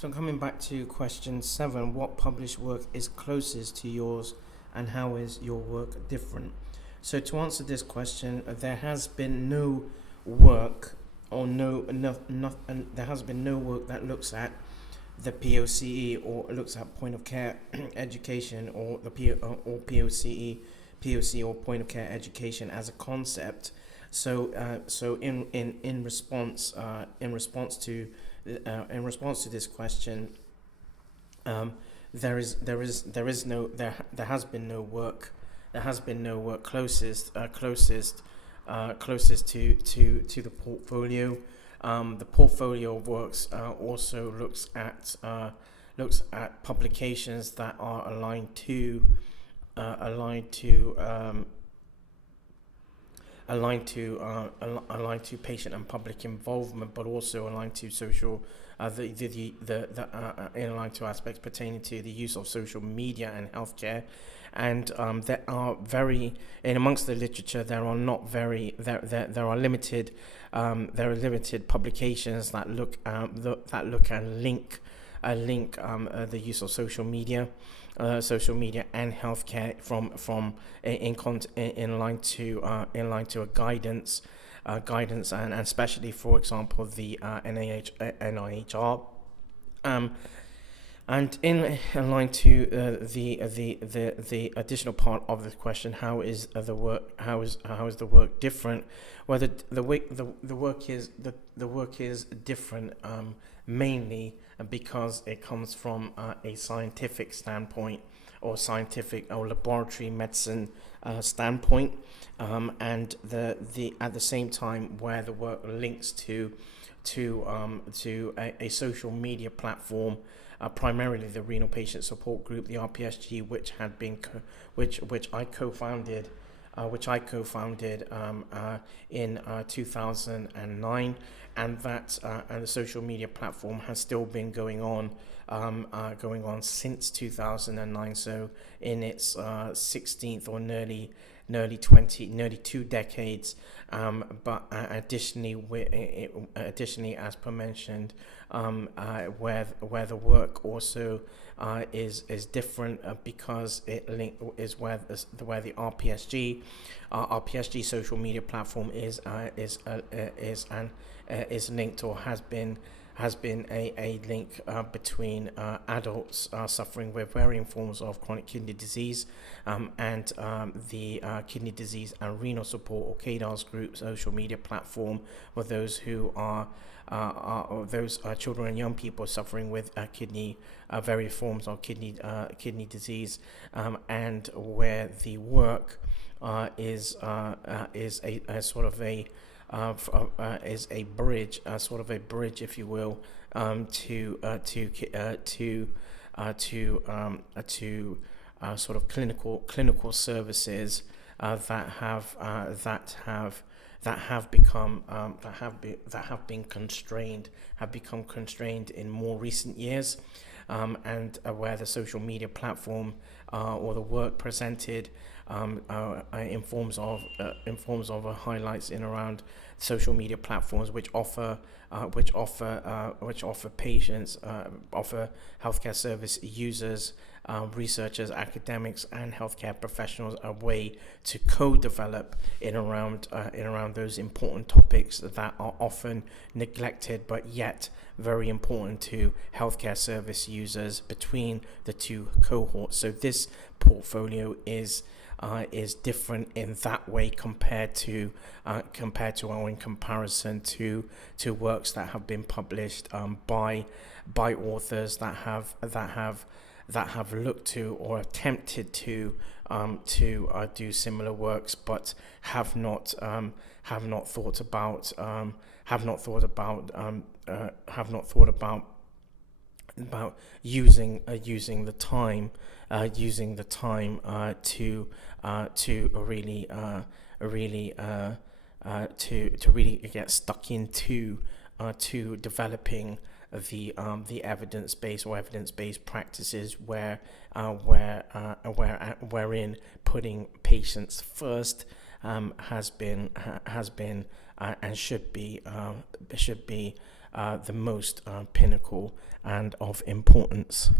So coming back to question 7, what published work is closest to yours and how is your work different? So to answer this question, there has been no work there has been no work that looks at the POCE or looks at point of care education or the POCE or point of care education as a concept. So in response to this question, there has been no work closest to the portfolio. The portfolio of works also looks at publications that are aligned to patient and public involvement, but also aligned to social, aligned to aspects pertaining to the use of social media and healthcare. And there are amongst the literature there are limited publications that look and link the use of social media and healthcare in line to a guidance and especially, for example, the NIHR. And in line to the additional part of the question, how is the work different? Well, the work is different mainly because it comes from a scientific standpoint or scientific or laboratory medicine standpoint, and at the same time where the work links to a social media platform. Primarily the Renal Patient Support Group, the RPSG, which I co-founded in 2009, and the social media platform has still been going on since 2009. So in its 16th or nearly 2 decades. But additionally, as per mentioned, where the work also is different because it is where the RPSG social media platform is linked or has been a link between adults suffering with varying forms of chronic kidney disease and the Kidney Disease and Renal Support or KDARS group social media platform for those who are those children and young people suffering with various forms of kidney disease, and where the work is a sort of a is a bridge, sort of a bridge, if you will, to sort of clinical services that have become constrained in more recent years, and where the social media platform or the work presented informs of highlights in around social media platforms which offer patients, offer healthcare service users, researchers, academics, and healthcare professionals a way to co-develop in around those important topics that are often neglected but yet very important to healthcare service users between the two cohorts. So this portfolio is different in that way compared to or in comparison to works that have been published by authors that have looked to or attempted to do similar works, but have not thought about using the time to really get stuck into to developing the evidence-based practices wherein putting patients first has been and should be the most pinnacle and of importance.